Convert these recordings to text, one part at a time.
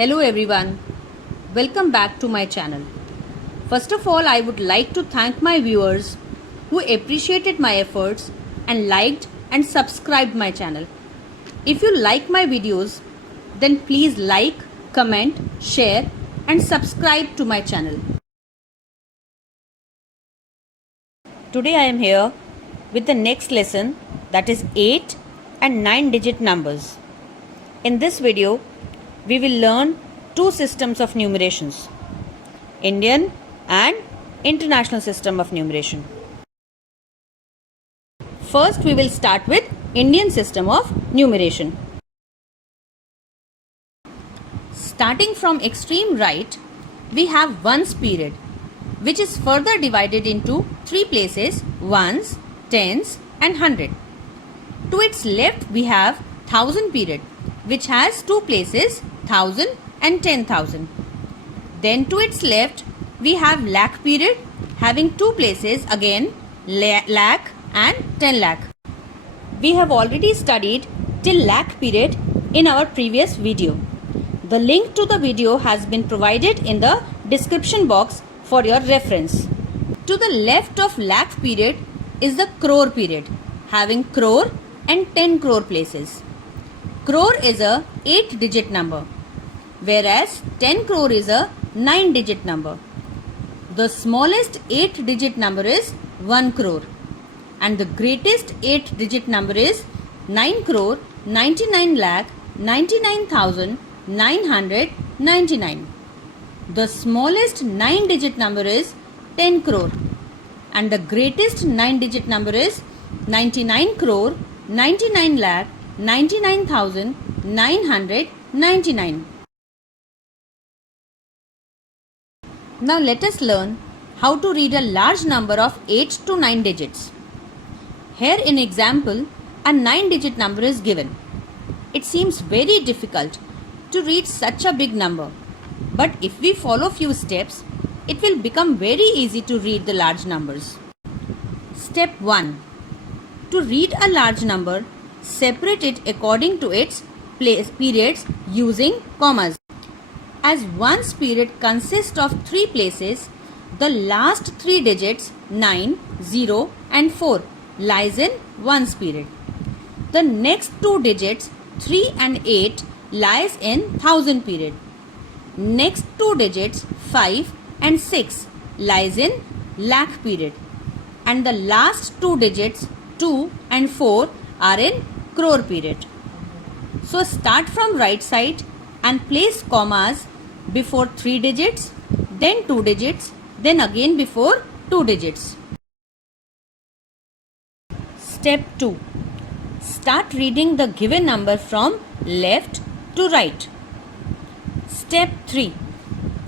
Hello everyone, welcome back to my channel. First of all, I would like to thank my viewers who appreciated my efforts and liked and subscribed my channel. If you like my videos, then please like, comment, share and subscribe to my channel. Today I am here with the next lesson, that is 8 and 9 digit numbers. In this video, we will learn two systems of numerations, Indian and international system of numeration. First, we will start with Indian system of numeration. Starting from extreme right, we have ones period, which is further divided into three places, ones, tens and hundred. To its left, we have thousand period, which has two places, 1000 and 10,000. Then to its left, we have lakh period having two places, again lakh and 10 lakh. We have already studied till lakh period in our previous video. The link to the video has been provided in the description box for your reference. To the left of lakh period is the crore period having crore and 10 crore places. Crore is a 8-digit number, whereas 10 crore is a 9-digit number. The smallest 8-digit number is 1 crore and the greatest 8-digit number is 9 crore 99 lakh 99,999. The smallest 9-digit number is 10 crore and the greatest 9-digit number is 99 crore 99 lakh 99,999. Now let us learn how to read a large number of 8 to 9 digits. Here in example, a 9-digit number is given. It seems very difficult to read such a big number, but if we follow few steps, it will become very easy to read the large numbers. Step 1. To read a large number, separate it according to its periods using commas. As ones period consists of three places, the last three digits 9, 0 and 4 lies in ones period. The next two digits 3 and 8 lies in thousand period. Next two digits 5 and 6 lies in lakh period. And the last two digits 2 and 4 are in crore period. So start from right side and place commas before 3 digits, then 2 digits, then again before 2 digits. Step 2. Start reading the given number from left to right. Step 3.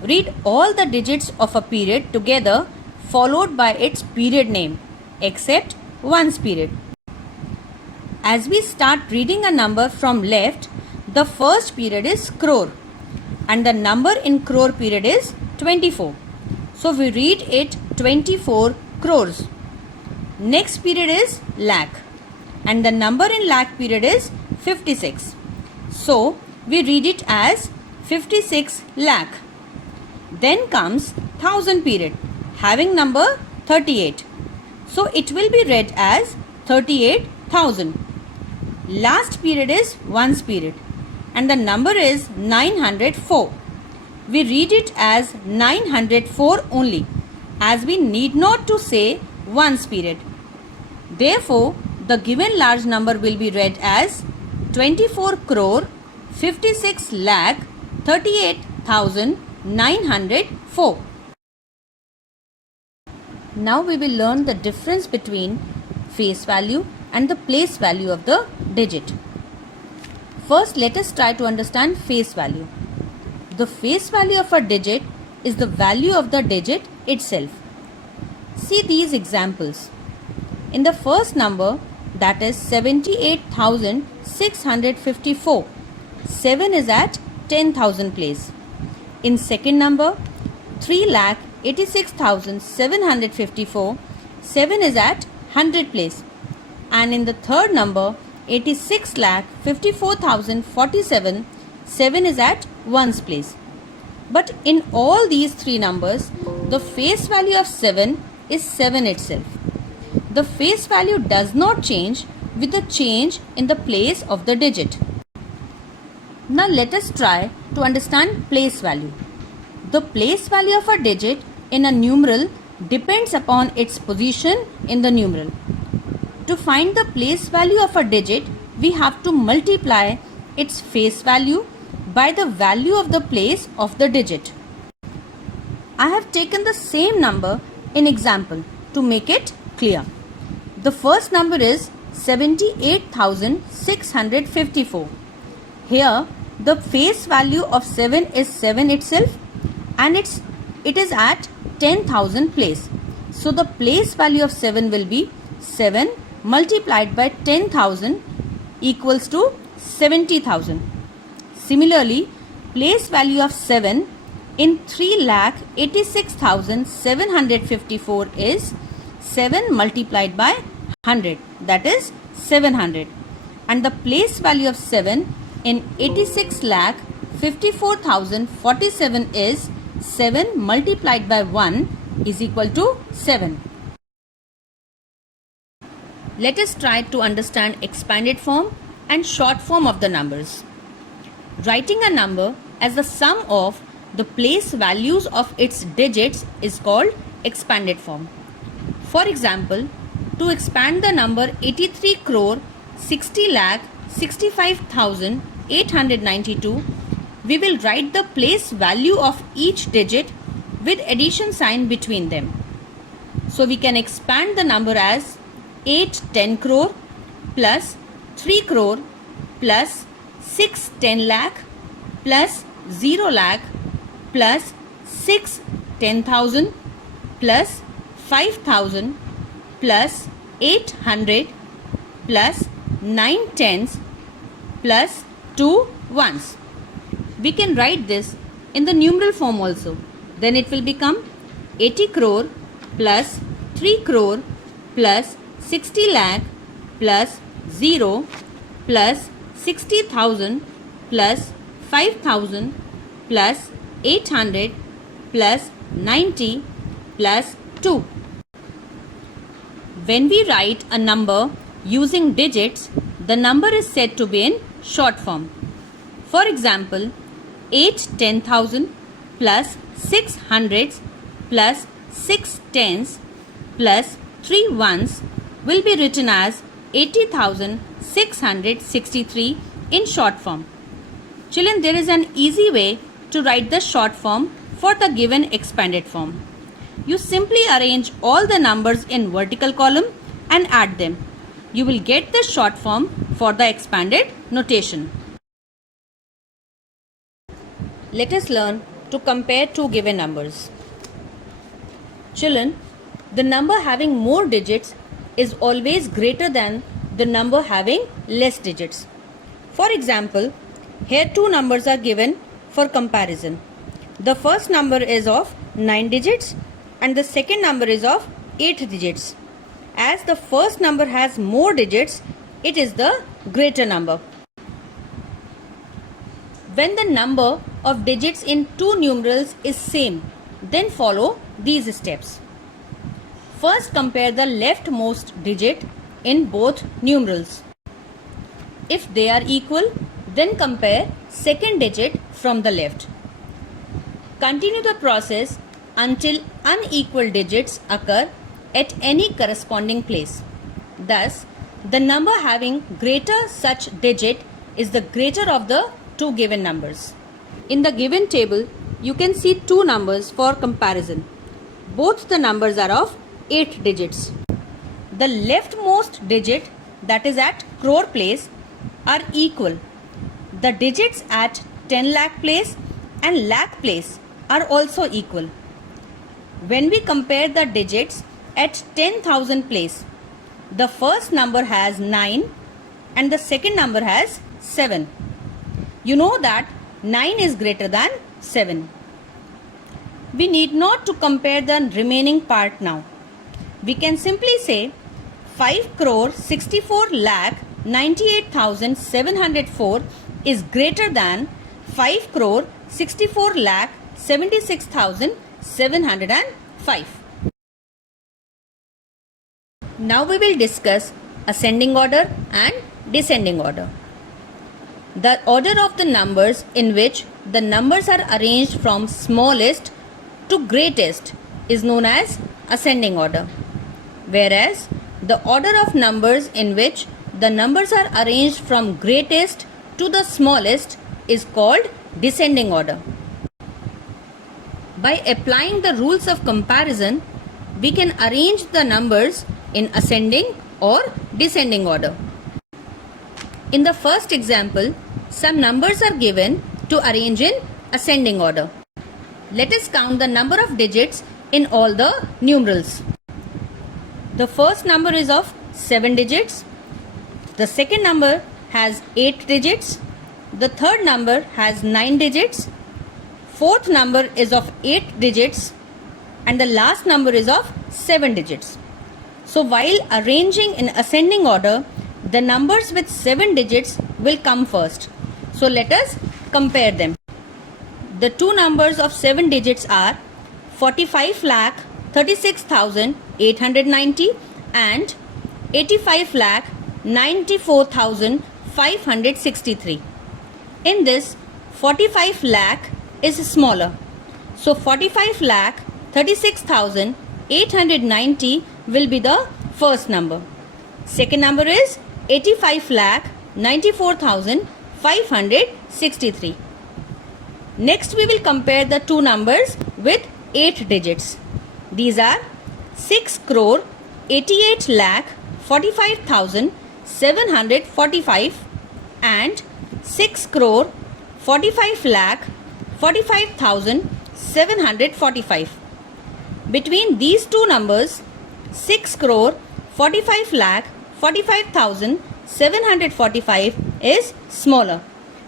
Read all the digits of a period together followed by its period name except ones period. As we start reading a number from left, the first period is crore and the number in crore period is 24. So we read it 24 crores. Next period is lakh and the number in lakh period is 56. So we read it as 56 lakh. Then comes thousand period having number 38. So it will be read as 38,000. Last period is ones period and the number is 904. We read it as 904 only as we need not to say ones period. Therefore, the given large number will be read as 24 crore 56 lakh 38,904. Now we will learn the difference between face value and the place value of the digit. First, let us try to understand face value. The face value of a digit is the value of the digit itself. See these examples. In the first number, that is 78,654, 7 is at 10,000 place. In second number, 3,86,754, 7 is at 100 place. And in the third number, 86,54,047, 7 is at ones place. But in all these three numbers, the face value of 7 is 7 itself. The face value does not change with the change in the place of the digit. Now let us try to understand place value. The place value of a digit in a numeral depends upon its position in the numeral. To find the place value of a digit, we have to multiply its face value by the value of the place of the digit. I have taken the same number in example to make it clear. The first number is 78,654. Here the face value of 7 is 7 itself and it is at 10,000 place. So the place value of 7 will be 7 multiplied by 10,000 equals to 70,000. Similarly, place value of 7 in 3,86,754 is 7 multiplied by 100, that is 700. And the place value of 7 in 86,54,047 is 7 multiplied by 1 is equal to 7. Let us try to understand expanded form and short form of the numbers. Writing a number as the sum of the place values of its digits is called expanded form. For example, to expand the number 83 crore 60 lakh 65,892, we will write the place value of each digit with addition sign between them. So we can expand the number as 810 crore plus 3 crore plus 610 lakh plus 0 lakh plus 6 10,000 plus 5,000 plus 800 plus 9 tens plus 2 ones. We can write this in the numeral form also. Then it will become 80 crore plus 3 crore plus 60 lakh plus 0 plus 60,000 plus 5,000 plus 800 plus 90 plus 2. When we write a number using digits, the number is said to be in short form. For example, 8 10,000 plus 6 hundreds plus 6 tens plus 3 ones will be written as 80,663 in short form. Children, there is an easy way to write the short form for the given expanded form. You simply arrange all the numbers in vertical column and add them. You will get the short form for the expanded notation. Let us learn to compare two given numbers. Children, the number having more digits is always greater than the number having less digits. For example, here two numbers are given for comparison. The first number is of 9 digits and the second number is of 8 digits. As the first number has more digits, it is the greater number. When the number of digits in two numerals is same, then follow these steps. First, compare the leftmost digit in both numerals. If they are equal, then compare second digit from the left. Continue the process until unequal digits occur at any corresponding place. Thus, the number having greater such digit is the greater of the two given numbers. In the given table, you can see two numbers for comparison. Both the numbers are of 8 digits. The leftmost digit, that is at crore place, are equal. The digits at 10 lakh place and lakh place are also equal. When we compare the digits at 10,000 place, the first number has 9 and the second number has 7. You know that 9 is greater than 7. We need not to compare the remaining part now. We can simply say 5 crore 64 lakh 98,704 is greater than 5 crore 64 lakh 76,705. Now we will discuss ascending order and descending order. The order of the numbers in which the numbers are arranged from smallest to greatest is known as ascending order, whereas the order of numbers in which the numbers are arranged from greatest to the smallest is called descending order. By applying the rules of comparison, we can arrange the numbers in ascending or descending order. In the first example, some numbers are given to arrange in ascending order. Let us count the number of digits in all the numerals. The first number is of 7 digits. The second number has 8 digits. The third number has 9 digits. Fourth number is of 8 digits. And the last number is of 7 digits. So while arranging in ascending order, the numbers with 7 digits will come first. So let us compare them. The two numbers of 7 digits are 45 lakh 36,890 and 85 lakh 94,563. In this, 45 lakh is smaller. So 45 lakh 36,890 will be the first number. Second number is 85 lakh 94,563. Next we will compare the two numbers with 8 digits. These are 6 crore 88 lakh 45,745 and 6 crore 45 lakh 45,745. Between these two numbers, 6 crore 45 lakh 45,745 is smaller.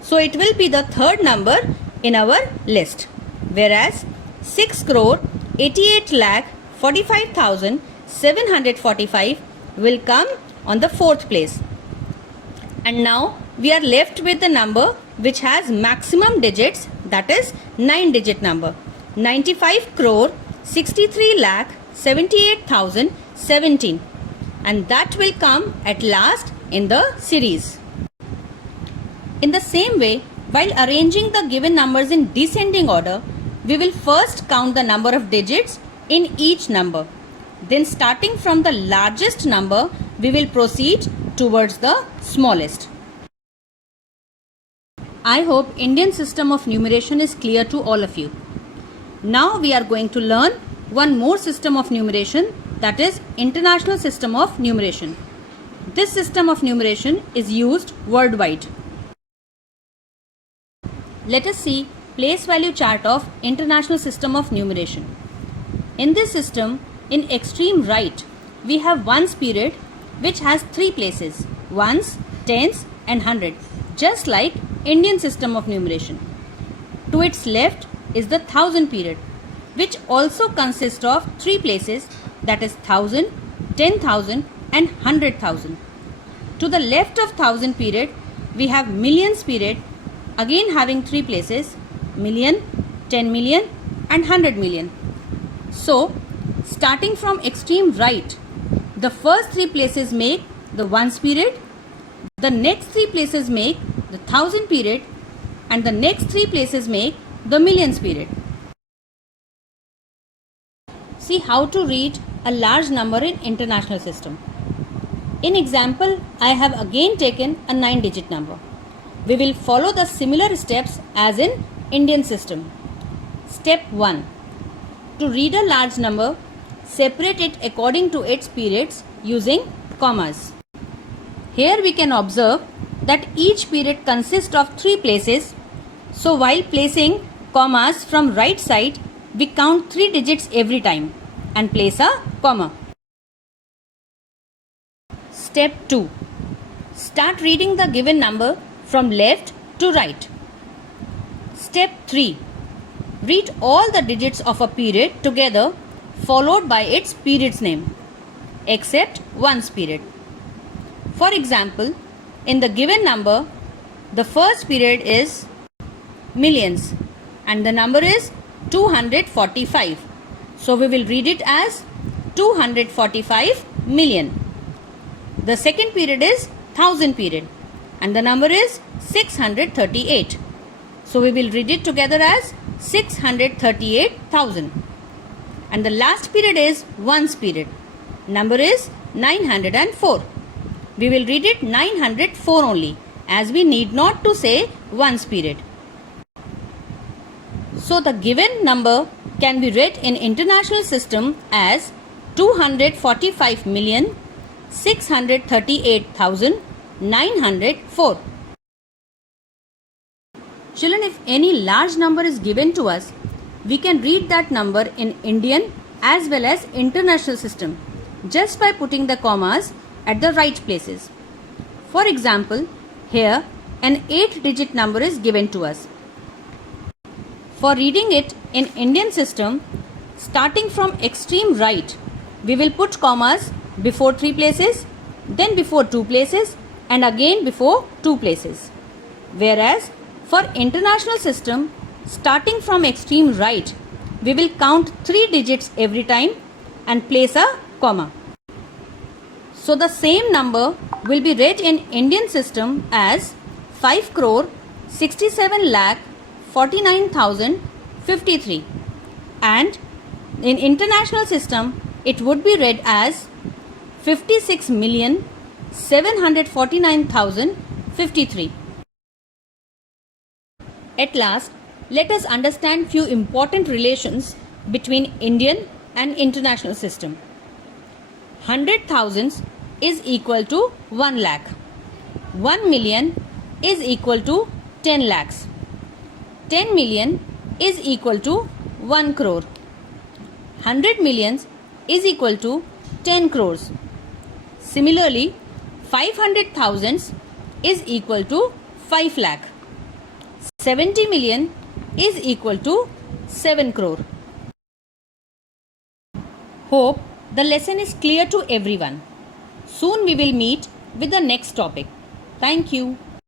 So it will be the third number in our list. Whereas 6 crore 88 lakh 45,745 will come on the fourth place. And now we are left with the number which has maximum digits, that is 9-digit number, 95 crore 63 lakh 78,017, and that will come at last in the series. In the same way, while arranging the given numbers in descending order, we will first count the number of digits in each number. Then starting from the largest number, we will proceed towards the smallest. I hope Indian system of numeration is clear to all of you. Now we are going to learn one more system of numeration, that is International System of Numeration. This system of numeration is used worldwide. Let us see place value chart of International System of Numeration. In this system, in extreme right, we have ones period which has 3 places, ones, tens and 100, just like Indian system of numeration. To its left is the thousand period, which also consists of 3 places, that is 1000, 10,000 and 100,000. To the left of thousand period, we have millions period, again having 3 places, million, 10 million and 100 million. So, starting from extreme right, the first 3 places make the ones period, the next 3 places make the thousand period, and the next 3 places make the millions period. See how to read a large number in international system. In example, I have again taken a 9-digit number. We will follow the similar steps as in Indian system. Step 1. To read a large number, separate it according to its periods using commas. Here we can observe that each period consists of 3 places. So while placing commas from right side, we count 3 digits every time and place a comma. Step 2. Start reading the given number from left to right. Step 3. Read all the digits of a period together followed by its period's name, except ones period. For example, in the given number, the first period is millions, and the number is 245. So we will read it as 245 million. The second period is 1000 period, and the number is 638. So we will read it together as 638,000. And the last period is ones period. Number is 904. We will read it 904 only, as we need not to say ones period. So the given number can be read in international system as 245,638,904. Children, if any large number is given to us, we can read that number in Indian as well as international system just by putting the commas at the right places. For example, here an 8-digit number is given to us. For reading it in Indian system, starting from extreme right, we will put commas before 3 places, then before 2 places, and again before 2 places. Whereas for international system, starting from extreme right, we will count 3 digits every time and place a comma. So the same number will be read in Indian system as 5,67,49,053, and in international system it would be read as 56,749,053. At last, let us understand few important relations between Indian and international system. 100,000 is equal to 1 lakh. 1 million is equal to 10 lakhs. 10 million is equal to 1 crore. 100 millions is equal to 10 crores. Similarly, 500,000 is equal to 5 lakh. 70 million is equal to 7 crore. Hope the lesson is clear to everyone. Soon we will meet with the next topic. Thank you.